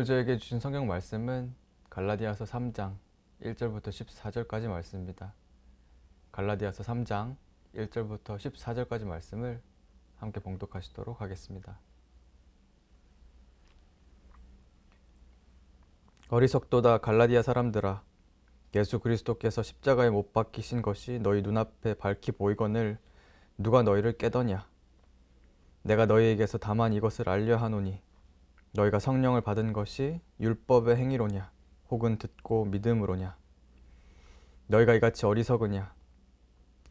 오늘 저에게 주신 성경 말씀은 갈라디아서 3장 1절부터 14절까지 말씀입니다. 갈라디아서 3장 1절부터 14절까지 말씀을 함께 봉독하시도록 하겠습니다. 어리석도다 갈라디아 사람들아, 예수 그리스도께서 십자가에 못 박히신 것이 너희 눈앞에 밝히 보이거늘 누가 너희를 깨더냐? 내가 너희에게서 다만 이것을 알려 하노니 너희가 성령을 받은 것이 율법의 행위로냐 혹은 듣고 믿음으로냐? 너희가 이같이 어리석으냐?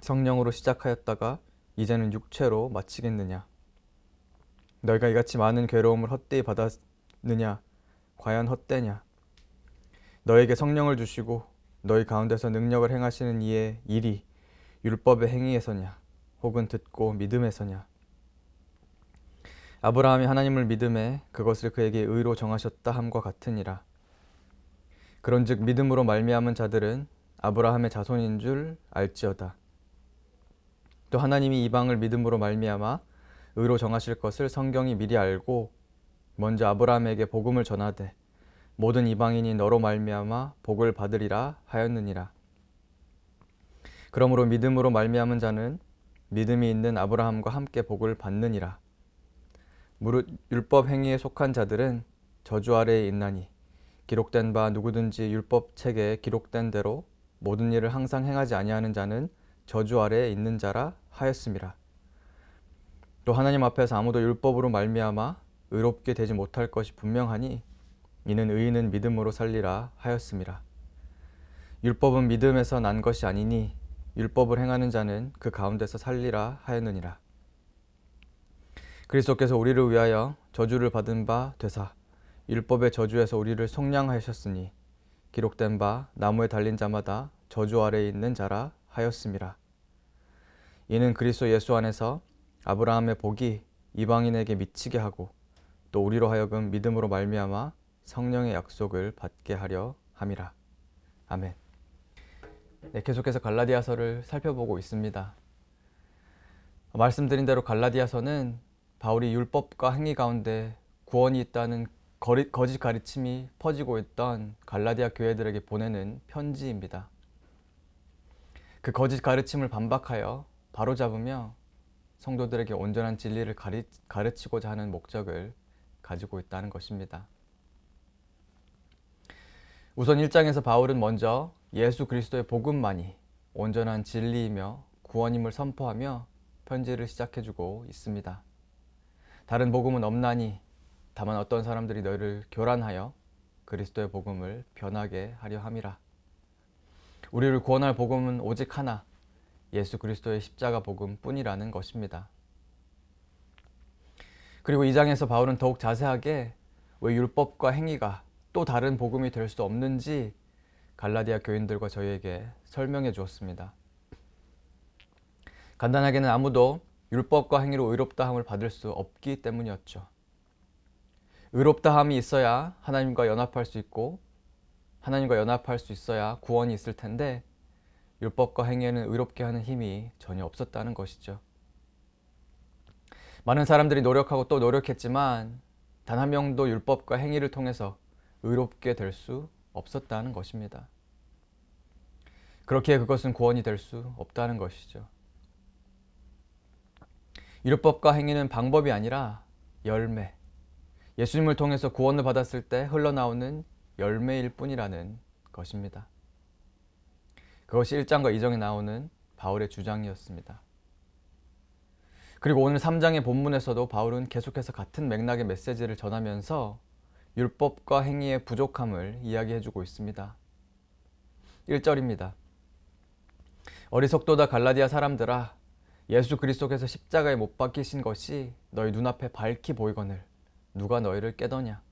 성령으로 시작하였다가 이제는 육체로 마치겠느냐? 너희가 이같이 많은 괴로움을 헛되이 받았느냐? 과연 헛되냐? 너희에게 성령을 주시고 너희 가운데서 능력을 행하시는 이의 일이 율법의 행위에서냐 혹은 듣고 믿음에서냐? 아브라함이 하나님을 믿음에 그것을 그에게 의로 정하셨다 함과 같으니라. 그런즉 믿음으로 말미암은 자들은 아브라함의 자손인 줄 알지어다. 또 하나님이 이방을 믿음으로 말미암아 의로 정하실 것을 성경이 미리 알고 먼저 아브라함에게 복음을 전하되 모든 이방인이 너로 말미암아 복을 받으리라 하였느니라. 그러므로 믿음으로 말미암은 자는 믿음이 있는 아브라함과 함께 복을 받느니라. 무릇 율법 행위에 속한 자들은 저주 아래에 있나니 기록된 바 누구든지 율법 책에 기록된 대로 모든 일을 항상 행하지 아니하는 자는 저주 아래에 있는 자라 하였음이라. 또 하나님 앞에서 아무도 율법으로 말미암아 의롭게 되지 못할 것이 분명하니 이는 의인은 믿음으로 살리라 하였음이라. 율법은 믿음에서 난 것이 아니니 율법을 행하는 자는 그 가운데서 살리라 하였느니라. 그리스도께서 우리를 위하여 저주를 받은 바 되사 율법의 저주에서 우리를 속량하셨으니 기록된 바 나무에 달린 자마다 저주 아래에 있는 자라 하였음이라. 이는 그리스도 예수 안에서 아브라함의 복이 이방인에게 미치게 하고 또 우리로 하여금 믿음으로 말미암아 성령의 약속을 받게 하려 함이라. 아멘. 네, 계속해서 갈라디아서를 살펴보고 있습니다. 말씀드린 대로 갈라디아서는 바울이 율법과 행위 가운데 구원이 있다는 거짓 가르침이 퍼지고 있던 갈라디아 교회들에게 보내는 편지입니다. 그 거짓 가르침을 반박하여 바로잡으며 성도들에게 온전한 진리를 가르치고자 하는 목적을 가지고 있다는 것입니다. 우선 1장에서 바울은 먼저 예수 그리스도의 복음만이 온전한 진리이며 구원임을 선포하며 편지를 시작해주고 있습니다. 다른 복음은 없나니 다만 어떤 사람들이 너희를 교란하여 그리스도의 복음을 변하게 하려 함이라. 우리를 구원할 복음은 오직 하나, 예수 그리스도의 십자가 복음 뿐이라는 것입니다. 그리고 2장에서 바울은 더욱 자세하게 왜 율법과 행위가 또 다른 복음이 될 수 없는지 갈라디아 교인들과 저희에게 설명해 주었습니다. 간단하게는 아무도 율법과 행위로 의롭다함을 받을 수 없기 때문이었죠. 의롭다함이 있어야 하나님과 연합할 수 있고 하나님과 연합할 수 있어야 구원이 있을 텐데 율법과 행위에는 의롭게 하는 힘이 전혀 없었다는 것이죠. 많은 사람들이 노력하고 또 노력했지만 단 한 명도 율법과 행위를 통해서 의롭게 될 수 없었다는 것입니다. 그렇기에 그것은 구원이 될 수 없다는 것이죠. 율법과 행위는 방법이 아니라 열매, 예수님을 통해서 구원을 받았을 때 흘러나오는 열매일 뿐이라는 것입니다. 그것이 1장과 2장에 나오는 바울의 주장이었습니다. 그리고 오늘 3장의 본문에서도 바울은 계속해서 같은 맥락의 메시지를 전하면서 율법과 행위의 부족함을 이야기해주고 있습니다. 1절입니다. 어리석도다 갈라디아 사람들아, 예수 그리스도께서 십자가에 못 박히신 것이 너희 눈앞에 밝히 보이거늘 누가 너희를 깨더냐?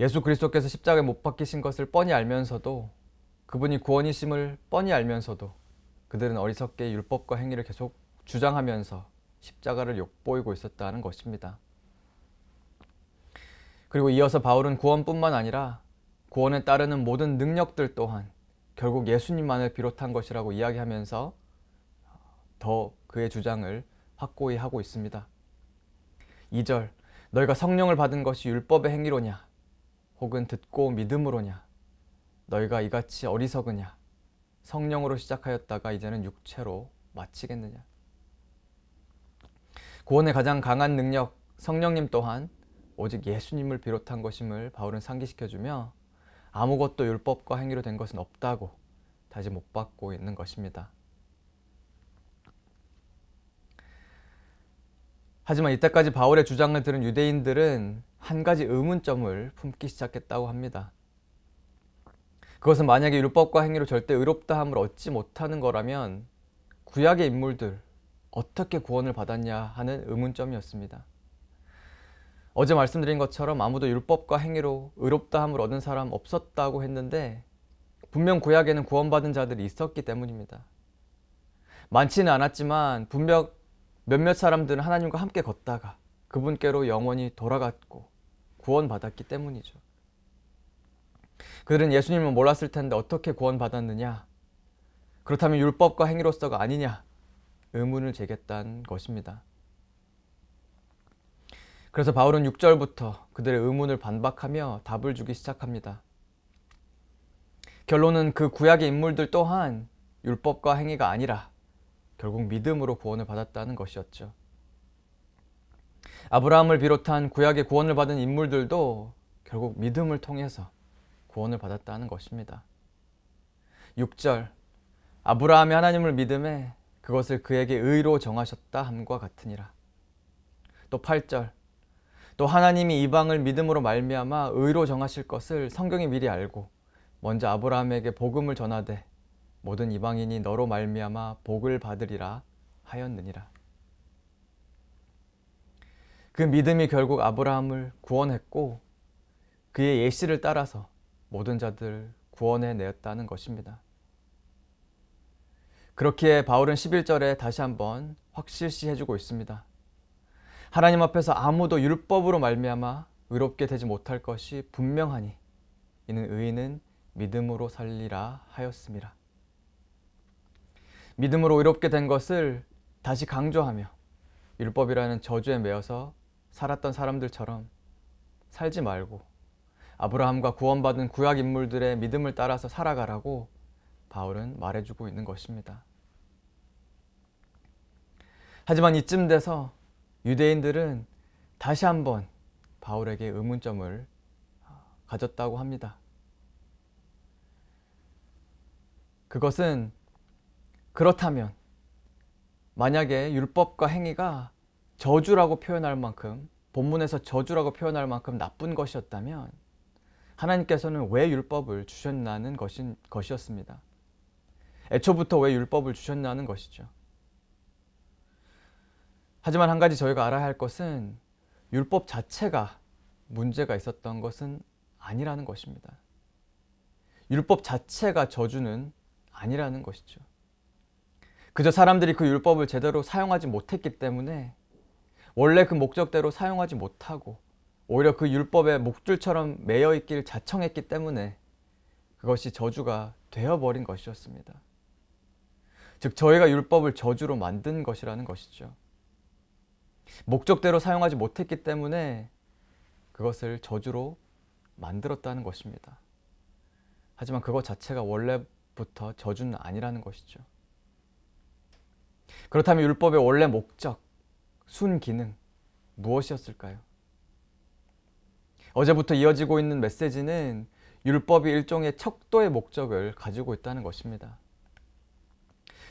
예수 그리스도께서 십자가에 못 박히신 것을 뻔히 알면서도 그분이 구원이심을 뻔히 알면서도 그들은 어리석게 율법과 행위를 계속 주장하면서 십자가를 욕보이고 있었다는 것입니다. 그리고 이어서 바울은 구원뿐만 아니라 구원에 따르는 모든 능력들 또한 결국 예수님만을 비롯한 것이라고 이야기하면서 더 그의 주장을 확고히 하고 있습니다. 2절, 너희가 성령을 받은 것이 율법의 행위로냐? 혹은 듣고 믿음으로냐? 너희가 이같이 어리석으냐? 성령으로 시작하였다가 이제는 육체로 마치겠느냐? 구원의 가장 강한 능력, 성령님 또한 오직 예수님을 비롯한 것임을 바울은 상기시켜주며 아무것도 율법과 행위로 된 것은 없다고 다시 못 박고 있는 것입니다. 하지만 이때까지 바울의 주장을 들은 유대인들은 한 가지 의문점을 품기 시작했다고 합니다. 그것은 만약에 율법과 행위로 절대 의롭다함을 얻지 못하는 거라면 구약의 인물들 어떻게 구원을 받았냐 하는 의문점이었습니다. 어제 말씀드린 것처럼 아무도 율법과 행위로 의롭다함을 얻은 사람 없었다고 했는데 분명 구약에는 구원받은 자들이 있었기 때문입니다. 많지는 않았지만 분명 몇몇 사람들은 하나님과 함께 걷다가 그분께로 영원히 돌아갔고 구원받았기 때문이죠. 그들은 예수님을 몰랐을 텐데 어떻게 구원받았느냐? 그렇다면 율법과 행위로서가 아니냐? 의문을 제기했다는 것입니다. 그래서 바울은 6절부터 그들의 의문을 반박하며 답을 주기 시작합니다. 결론은 그 구약의 인물들 또한 율법과 행위가 아니라 결국 믿음으로 구원을 받았다는 것이었죠. 아브라함을 비롯한 구약의 구원을 받은 인물들도 결국 믿음을 통해서 구원을 받았다는 것입니다. 6절, 아브라함이 하나님을 믿음에 그것을 그에게 의로 정하셨다 함과 같으니라. 또 8절, 또 하나님이 이방을 믿음으로 말미암아 의로 정하실 것을 성경이 미리 알고 먼저 아브라함에게 복음을 전하되 모든 이방인이 너로 말미암아 복을 받으리라 하였느니라. 그 믿음이 결국 아브라함을 구원했고 그의 예시를 따라서 모든 자들 구원해 내었다는 것입니다. 그렇기에 바울은 11절에 다시 한번 확실시 해주고 있습니다. 하나님 앞에서 아무도 율법으로 말미암아 의롭게 되지 못할 것이 분명하니 이는 의인은 믿음으로 살리라 하였음이라. 믿음으로 의롭게 된 것을 다시 강조하며 율법이라는 저주에 매여서 살았던 사람들처럼 살지 말고 아브라함과 구원받은 구약 인물들의 믿음을 따라서 살아가라고 바울은 말해주고 있는 것입니다. 하지만 이쯤 돼서 유대인들은 다시 한번 바울에게 의문점을 가졌다고 합니다. 그것은 그렇다면 만약에 율법과 행위가 저주라고 표현할 만큼 본문에서 저주라고 표현할 만큼 나쁜 것이었다면 하나님께서는 왜 율법을 주셨나는 것이었습니다. 애초부터 왜 율법을 주셨나는 것이죠. 하지만 한 가지 저희가 알아야 할 것은 율법 자체가 문제가 있었던 것은 아니라는 것입니다. 율법 자체가 저주는 아니라는 것이죠. 그저 사람들이 그 율법을 제대로 사용하지 못했기 때문에 원래 그 목적대로 사용하지 못하고 오히려 그 율법의 목줄처럼 매여 있기를 자청했기 때문에 그것이 저주가 되어버린 것이었습니다. 즉 저희가 율법을 저주로 만든 것이라는 것이죠. 목적대로 사용하지 못했기 때문에 그것을 저주로 만들었다는 것입니다. 하지만 그것 자체가 원래부터 저주는 아니라는 것이죠. 그렇다면 율법의 원래 목적, 순기능 무엇이었을까요? 어제부터 이어지고 있는 메시지는 율법이 일종의 척도의 목적을 가지고 있다는 것입니다.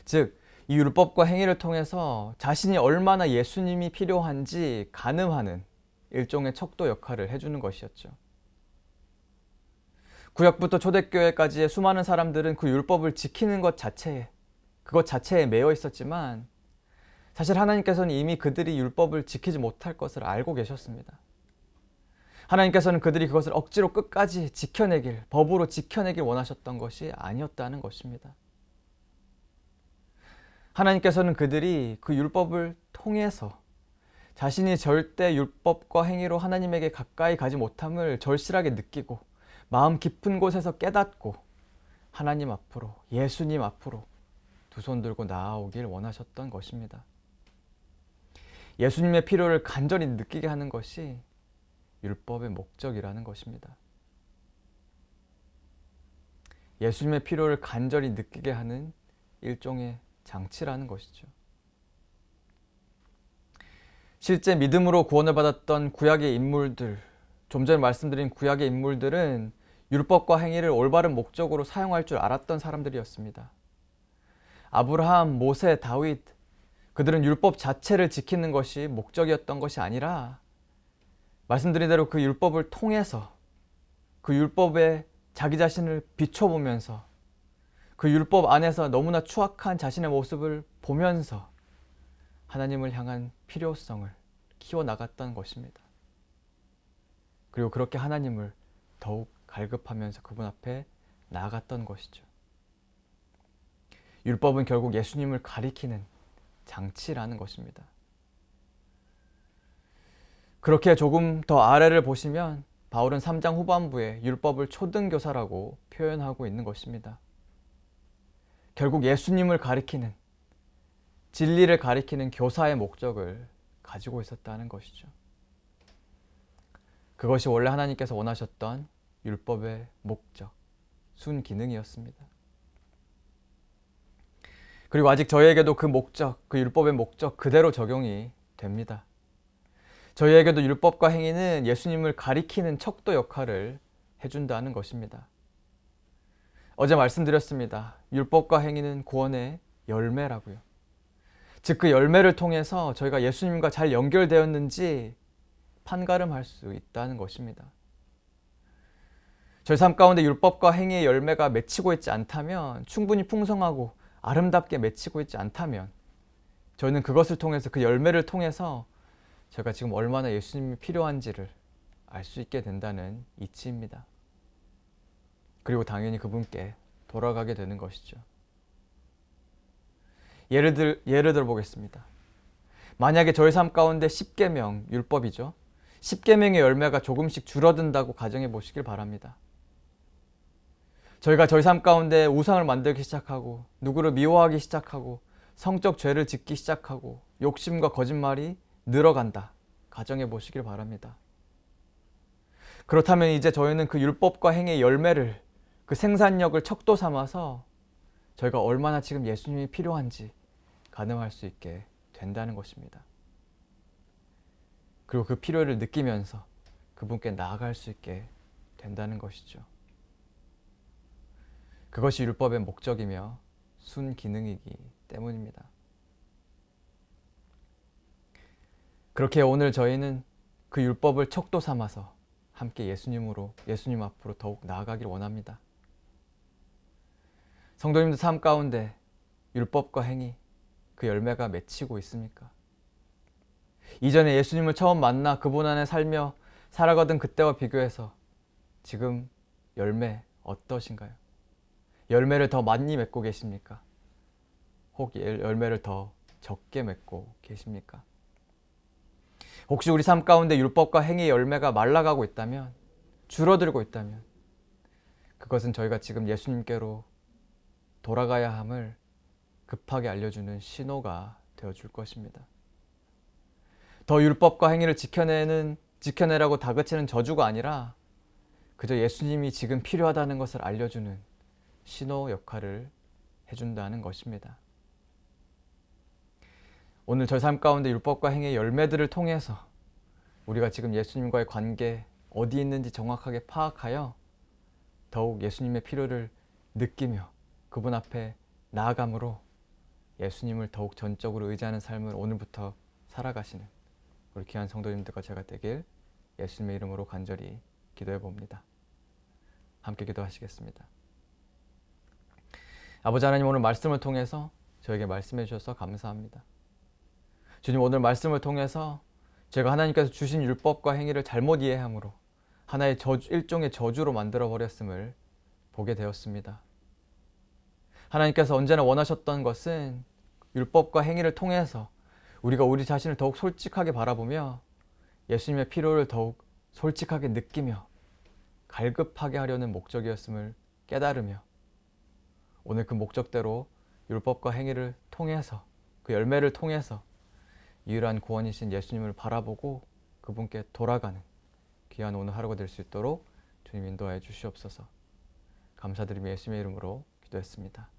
즉, 이 율법과 행위를 통해서 자신이 얼마나 예수님이 필요한지 가늠하는 일종의 척도 역할을 해주는 것이었죠. 구약부터 초대교회까지의 수많은 사람들은 그 율법을 지키는 것 자체에 매여 있었지만 사실 하나님께서는 이미 그들이 율법을 지키지 못할 것을 알고 계셨습니다. 하나님께서는 그들이 그것을 억지로 끝까지 법으로 지켜내길 원하셨던 것이 아니었다는 것입니다. 하나님께서는 그들이 그 율법을 통해서 자신이 절대 율법과 행위로 하나님에게 가까이 가지 못함을 절실하게 느끼고 마음 깊은 곳에서 깨닫고 하나님 앞으로, 예수님 앞으로 두 손 들고 나아오길 원하셨던 것입니다. 예수님의 필요를 간절히 느끼게 하는 것이 율법의 목적이라는 것입니다. 예수님의 필요를 간절히 느끼게 하는 일종의 장치라는 것이죠. 실제 믿음으로 구원을 받았던 구약의 인물들, 좀 전에 말씀드린 구약의 인물들은 율법과 행위를 올바른 목적으로 사용할 줄 알았던 사람들이었습니다. 아브라함, 모세, 다윗, 그들은 율법 자체를 지키는 것이 목적이었던 것이 아니라 말씀드린 대로 그 율법을 통해서 그 율법에 자기 자신을 비춰보면서 그 율법 안에서 너무나 추악한 자신의 모습을 보면서 하나님을 향한 필요성을 키워나갔던 것입니다. 그리고 그렇게 하나님을 더욱 갈급하면서 그분 앞에 나아갔던 것이죠. 율법은 결국 예수님을 가리키는 장치라는 것입니다. 그렇게 조금 더 아래를 보시면 바울은 3장 후반부에 율법을 초등교사라고 표현하고 있는 것입니다. 결국 예수님을 가리키는, 진리를 가리키는 교사의 목적을 가지고 있었다는 것이죠. 그것이 원래 하나님께서 원하셨던 율법의 목적, 순기능이었습니다. 그리고 아직 저희에게도 그 목적, 그 율법의 목적 그대로 적용이 됩니다. 저희에게도 율법과 행위는 예수님을 가리키는 척도 역할을 해준다는 것입니다. 어제 말씀드렸습니다. 율법과 행위는 구원의 열매라고요. 즉 그 열매를 통해서 저희가 예수님과 잘 연결되었는지 판가름할 수 있다는 것입니다. 저희 삶 가운데 율법과 행위의 열매가 맺히고 있지 않다면, 충분히 풍성하고 아름답게 맺히고 있지 않다면 저희는 그것을 통해서, 그 열매를 통해서 제가 지금 얼마나 예수님이 필요한지를 알 수 있게 된다는 이치입니다. 그리고 당연히 그분께 돌아가게 되는 것이죠. 예를 들어 보겠습니다. 만약에 저희 삶 가운데 10계명, 율법이죠. 10계명의 열매가 조금씩 줄어든다고 가정해 보시길 바랍니다. 저희가 저희 삶 가운데 우상을 만들기 시작하고, 누구를 미워하기 시작하고, 성적 죄를 짓기 시작하고, 욕심과 거짓말이 늘어간다 가정해 보시길 바랍니다. 그렇다면 이제 저희는 그 율법과 행위의 열매를, 그 생산력을 척도 삼아서 저희가 얼마나 지금 예수님이 필요한지 가늠할 수 있게 된다는 것입니다. 그리고 그 필요를 느끼면서 그분께 나아갈 수 있게 된다는 것이죠. 그것이 율법의 목적이며 순기능이기 때문입니다. 그렇게 오늘 저희는 그 율법을 척도 삼아서 함께 예수님 앞으로 더욱 나아가길 원합니다. 성도님들 삶 가운데 율법과 행위, 그 열매가 맺히고 있습니까? 이전에 예수님을 처음 만나 그분 안에 살며 살아가던 그때와 비교해서 지금 열매 어떠신가요? 열매를 더 많이 맺고 계십니까? 혹 열매를 더 적게 맺고 계십니까? 혹시 우리 삶 가운데 율법과 행위의 열매가 말라가고 있다면, 줄어들고 있다면 그것은 저희가 지금 예수님께로 돌아가야 함을 급하게 알려주는 신호가 되어줄 것입니다. 더 율법과 행위를 지켜내라고 다그치는 저주가 아니라 그저 예수님이 지금 필요하다는 것을 알려주는 신호 역할을 해준다는 것입니다. 오늘 저희 삶 가운데 율법과 행위의 열매들을 통해서 우리가 지금 예수님과의 관계 어디 있는지 정확하게 파악하여 더욱 예수님의 필요를 느끼며 그분 앞에 나아감으로 예수님을 더욱 전적으로 의지하는 삶을 오늘부터 살아가시는 우리 귀한 성도님들과 제가 되길 예수님의 이름으로 간절히 기도해 봅니다. 함께 기도하시겠습니다. 아버지 하나님, 오늘 말씀을 통해서 저에게 말씀해 주셔서 감사합니다. 주님, 오늘 말씀을 통해서 제가 하나님께서 주신 율법과 행위를 잘못 이해함으로 하나의 일종의 저주로 만들어 버렸음을 보게 되었습니다. 하나님께서 언제나 원하셨던 것은 율법과 행위를 통해서 우리가 우리 자신을 더욱 솔직하게 바라보며 예수님의 필요를 더욱 솔직하게 느끼며 갈급하게 하려는 목적이었음을 깨달으며 오늘 그 목적대로 율법과 행위를 통해서, 그 열매를 통해서 유일한 구원이신 예수님을 바라보고 그분께 돌아가는 귀한 오늘 하루가 될 수 있도록 주님 인도하여 주시옵소서. 감사드리며 예수님의 이름으로 기도했습니다.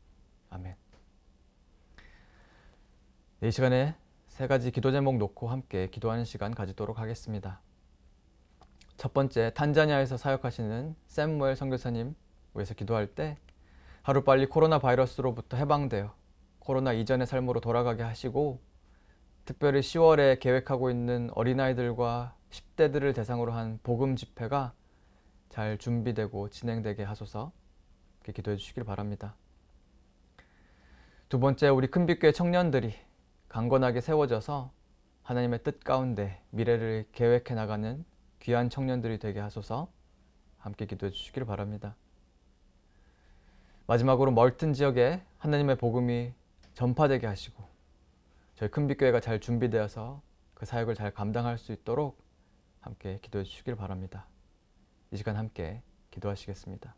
아멘. 이 시간에 세 가지 기도 제목 놓고 함께 기도하는 시간 가지도록 하겠습니다. 첫 번째, 탄자니아에서 사역하시는 샘무엘 선교사님 위해서 기도할 때 하루빨리 코로나 바이러스로부터 해방되어 코로나 이전의 삶으로 돌아가게 하시고, 특별히 10월에 계획하고 있는 어린아이들과 10대들을 대상으로 한 복음 집회가 잘 준비되고 진행되게 하소서, 이렇게 기도해 주시길 바랍니다. 두 번째, 우리 큰빛교회 청년들이 강건하게 세워져서 하나님의 뜻 가운데 미래를 계획해 나가는 귀한 청년들이 되게 하소서, 함께 기도해 주시길 바랍니다. 마지막으로 멀튼 지역에 하나님의 복음이 전파되게 하시고 저희 큰빛교회가 잘 준비되어서 그 사역을 잘 감당할 수 있도록 함께 기도해 주시길 바랍니다. 이 시간 함께 기도하시겠습니다.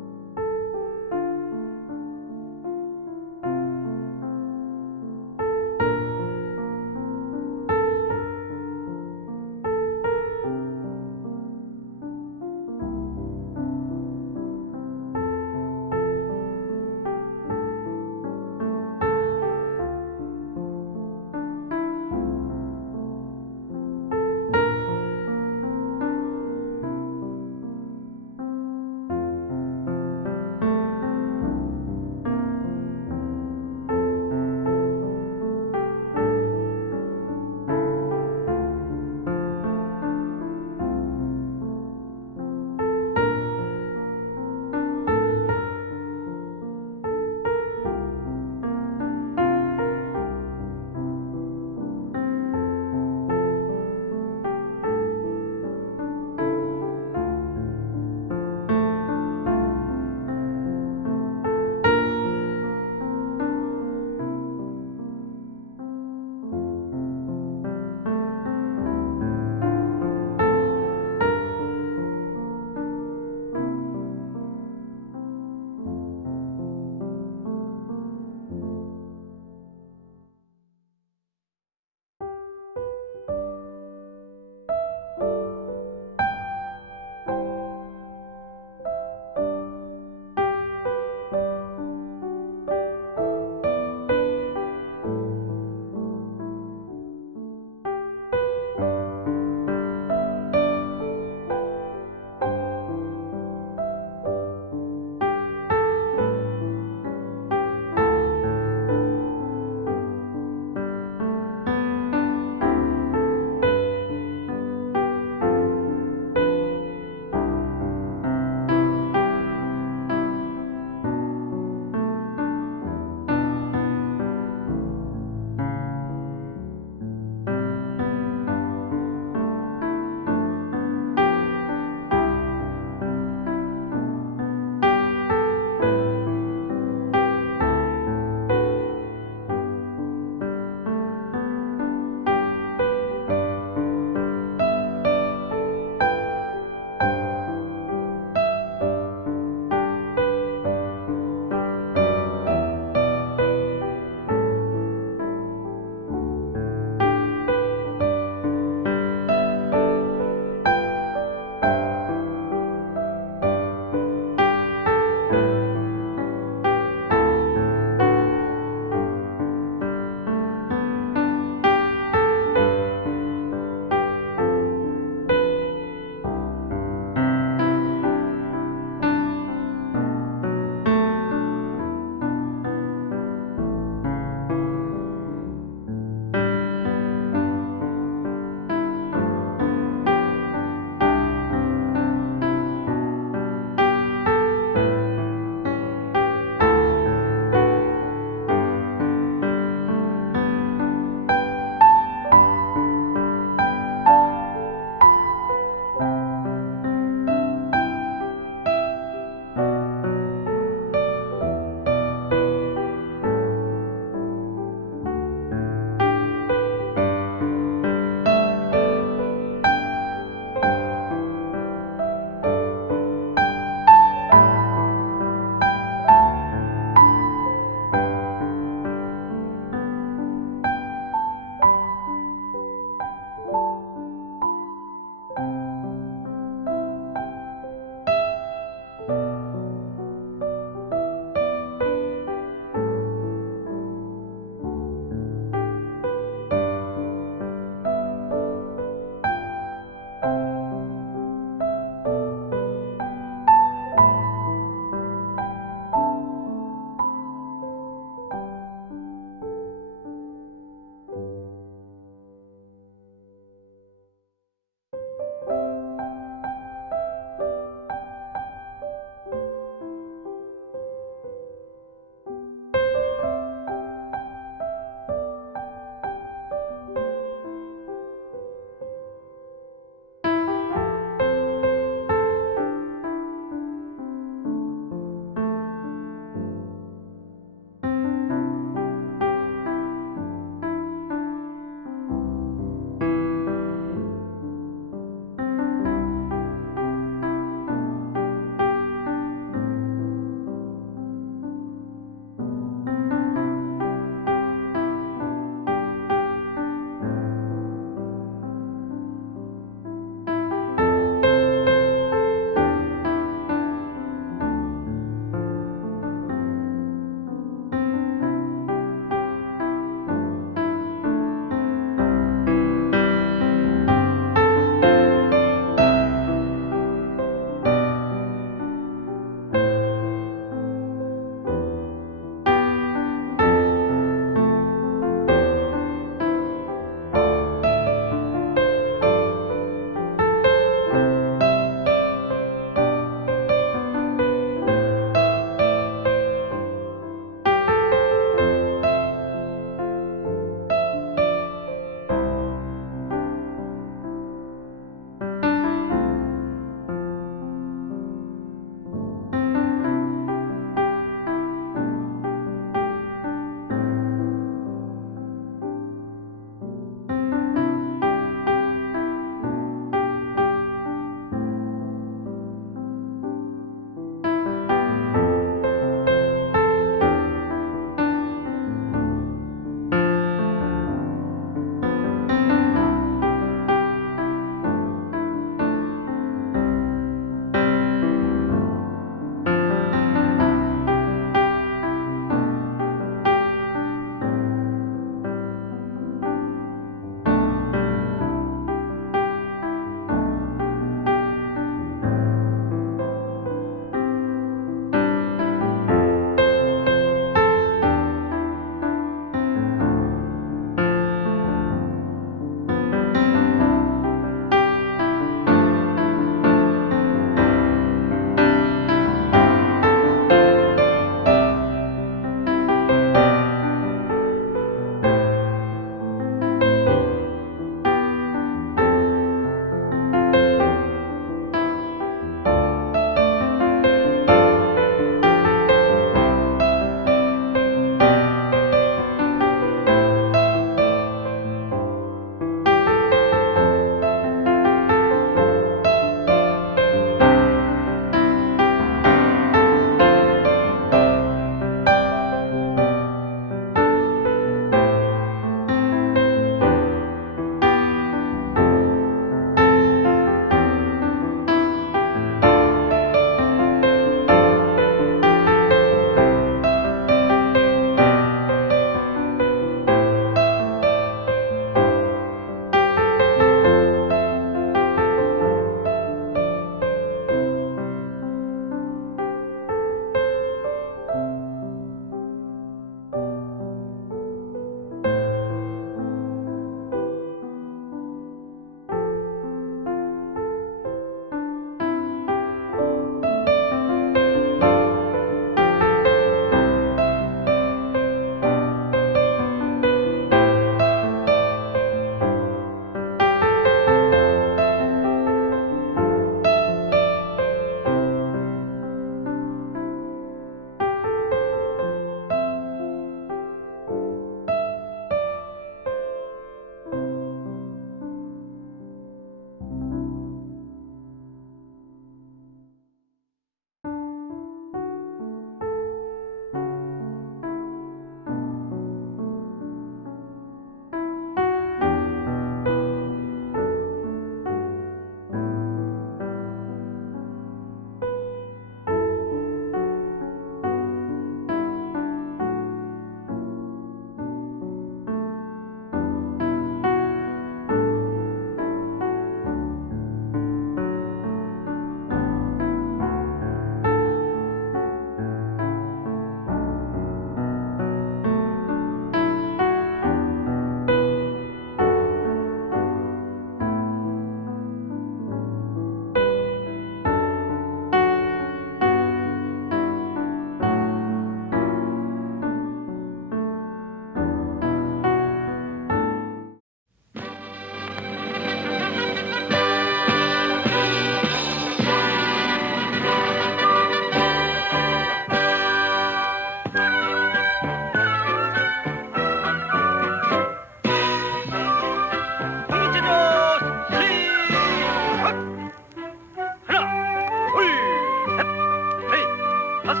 다섯,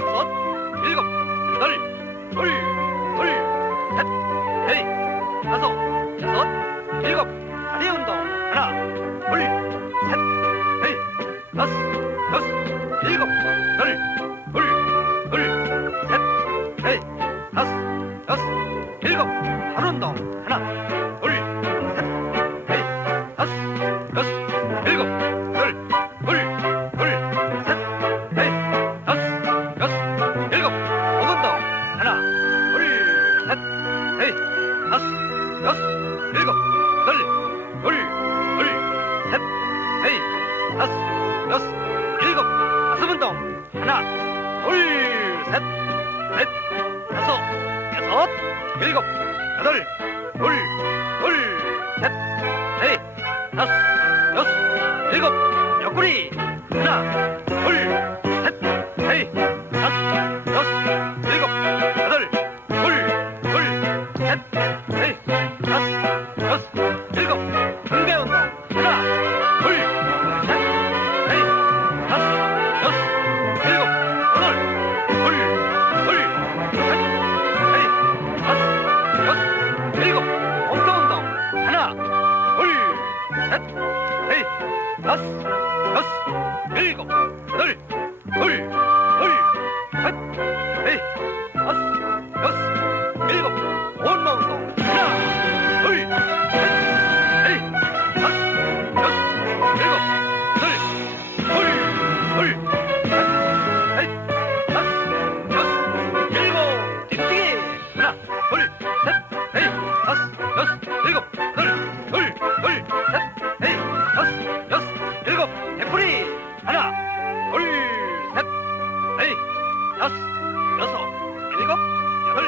여섯, 일곱, 여덟, 둘, 셋, 넷, 다섯, 여섯, 일곱, 다리 운동 하나, 둘, 셋, 넷, 다섯, 여섯, 일곱, 여덟, 둘, 셋, 넷, 다섯, 여섯, 일곱, 발 운동 하나, 둘, 셋, 넷, 다섯, 여섯, 일곱, 여덟, 셋, 넷, 다섯, 여섯, 일곱, 목 운동 하나, 둘, 셋, 넷, 다섯, 여섯, 일곱, 여덟, 셋, 넷, 다섯, 여섯, 일곱, 가슴 운동 하나, 둘, 셋, 넷, 다섯, 여섯, 일곱, 여덟, 셋, 넷, 다섯, 여섯, 일곱, 옆구리 하나, 둘, 셋, 넷, 다섯, 여섯, 일곱, 여덟, 셋, 넷, 다섯, 여섯, 일곱, 등배 운동 하나, 둘, 셋, 넷, 다섯, 여섯, 일곱, 여덟, 셋, 넷, 다섯, 여섯, 일곱, 엉덩 운동 하나, 둘, 셋, 넷, 다섯, 여섯, 일곱, 여덟, 셋, 넷, 다섯, 여섯, 일곱, 온몸 운동 하나, 둘, 셋, 넷, 다섯, 여섯, 일곱, 여덟, 셋, 넷, 다섯, 여섯, 일곱, 뒤뛰기 하나, 둘, 셋, 넷, 다섯, 여섯, 일곱, 여덟, 셋, 넷, 다섯, 여섯, 일곱, 옆구리 하나, 둘, 셋, 넷, 다섯, 여섯, 일곱, 여덟,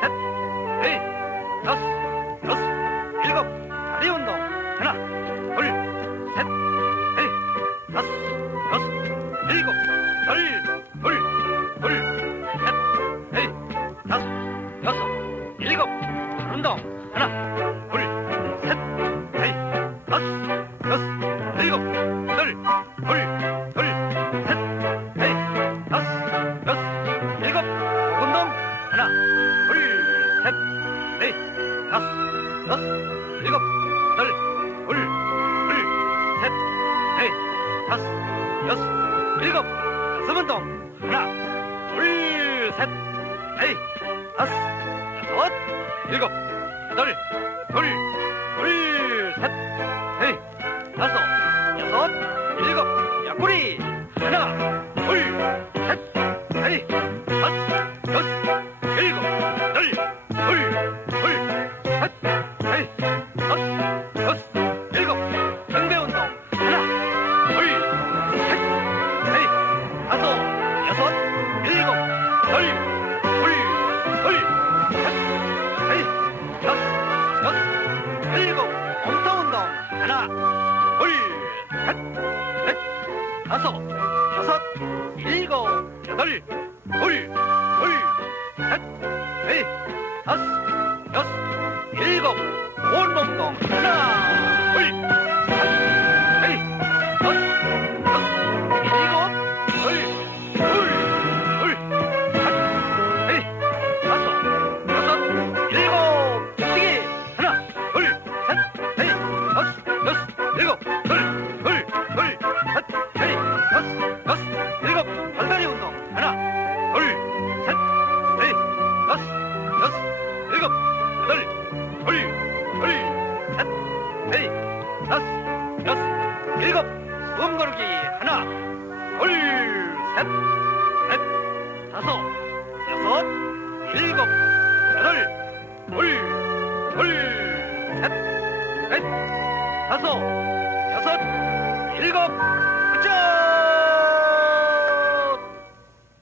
셋, 넷, 다섯, 여섯, 일곱, 다리 운동 하나, 둘, 셋, 넷, 다섯, 여섯, 일곱, 여덟, 셋, 넷, 다섯, 여섯, 일곱, 발 운동 하나, 둘, 셋, 넷, 다섯, 여섯, 일곱, 여덟, 셋, 넷, 다섯, 여섯, 일곱, 목 운동 하나, 둘, 셋, 넷, 다섯, 여섯, 일곱, 여덟, 셋, 넷, 다섯, 여섯, 일곱, 가슴 운동 하나, 둘, 셋, 넷, 다섯, 여섯, 일곱, 여덟, 셋, 넷, 다섯, 여섯, 일곱, 옆구리 하나, 둘, 셋, 넷, 다섯, 여섯, 일곱, 여덟, 셋, 넷, 다섯, 여섯, 일곱, 등배 운동 하나, 둘, 셋, 넷, 다섯, 여섯, 일곱, 여덟, 셋, 넷, 다섯, 여섯, 일곱, 엉덩 운동 하나, 둘, 셋, 넷, 다섯, 여섯, 일곱, 여덟, 셋, 넷, 다섯, 여섯, 일곱, 온몸 운동 하나, 둘, 셋, 넷, 다섯, 여섯, 일곱, 셋, 넷, 다섯, 여섯, 일곱, 뛰기 하나, 둘, 셋, 넷, 다섯, 여섯, 일곱, 셋, 넷, 다섯, 여섯, 일곱, 발다리 운동 하나, 둘, 셋, 넷, 다섯, 여섯, 일곱, 여덟, 셋, 넷, 다섯, 여섯, 일곱, 숨 고르기 하나, 둘, 셋, 넷, 다섯, 여섯, 일곱, 여덟, 셋, 넷, 다섯, 여섯, 일곱, 굿잡!